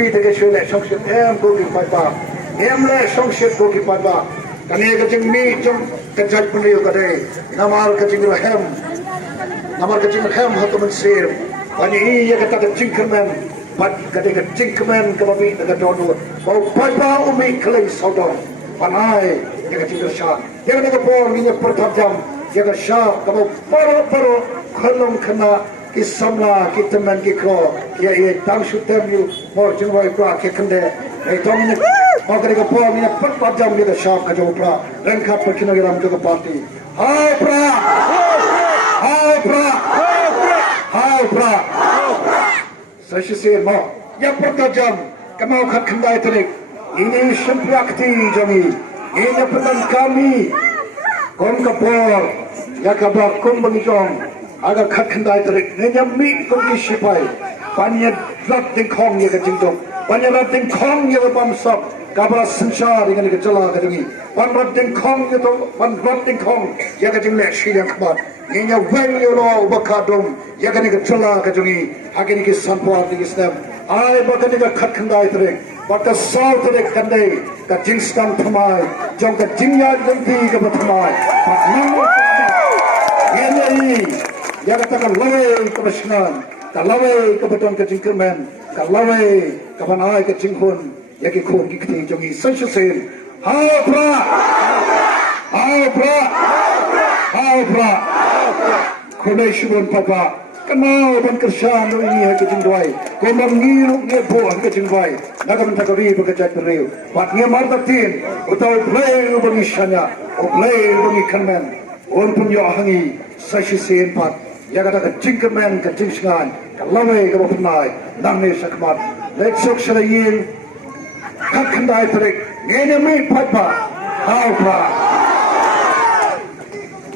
ปีตะเกช่วยเลยช่องเสียบกูกินไปป่าเลยช่องเสียบกูกินไปป่ากันนี้ก็จึงมีจงกระจายคนเดียวก็ได้น้ำมันก็จึงระแหมน้ำมันก็จึงระแหมหัวมันเสียบวันนี้ยังก็ตัดจิงขึ้นมันปัดก็ได้ก็จิงขึ้นมันก็มามีแต่ก็โดนดูเอาไปป่าอุ้มเคลื่อนสาวดองปันไอ้ยังก็จึงระชายังก็พอมีเนี่ยประทับจำยังก็ชาก็มาปะขนมขนากิสำลากิตมันกิคอกิไอ้ตั้งชุดเต็มอยู่หมดจังหวะกว่าเขันเดไอ้ตรงนี้พอกันก็พอมีปัดปัดจำมีแต่ชาบกระโจปลาเร่งขับไปกินอะไรมันก็ปาร์ตี้ฮาวปลาฮาวปลาฮาวปลาใส่เสียมาอย่าปัดจำก็มาขัดขันได้ทริกอินี่ฉันพลักที่จะมีอินี่ปัดกามีคนกระพออย่ากระบอกคนบางจงagar khat khandai tarik nenya mi koki sipai panya rat ding khong ye ka jingdong panya rat ding khong ye ka bam sap kabra sansar dengan ke jala ka jingi pan rat ding khong ye to pan rat ding khong ye ka jingle shirian khabar nenya wen ye lo bakadom ye ka ni ka jala ka jingi hagini ki sanpar ni islam ai bakani ka khat khandai tarik but the south tarik kandai ka jingstam thamai jong ka jingya jengti ka bathamai but namo ye ya katakan lawai kebesaran, kalawai kebetulan kejingkeman, kalawai kapanai kejingkun, ya kikun kikti jongi sensusin, haupra, haupra, haupra, kunai shubun papa, kenal dan kersan ini kejingdwai, komang ngiru ngepo kejingdwai, nagaman takari bekerja teriu, patnya martatin, utau play ubangishanya, play ubangikanman, unpun yo hangi, sensusin pat. Ya kata ke jingkemen ke jingsengan ke lawai ke bapnai nang ni sakmat lek sok selayin kat kendai terik ngene mi patba haupra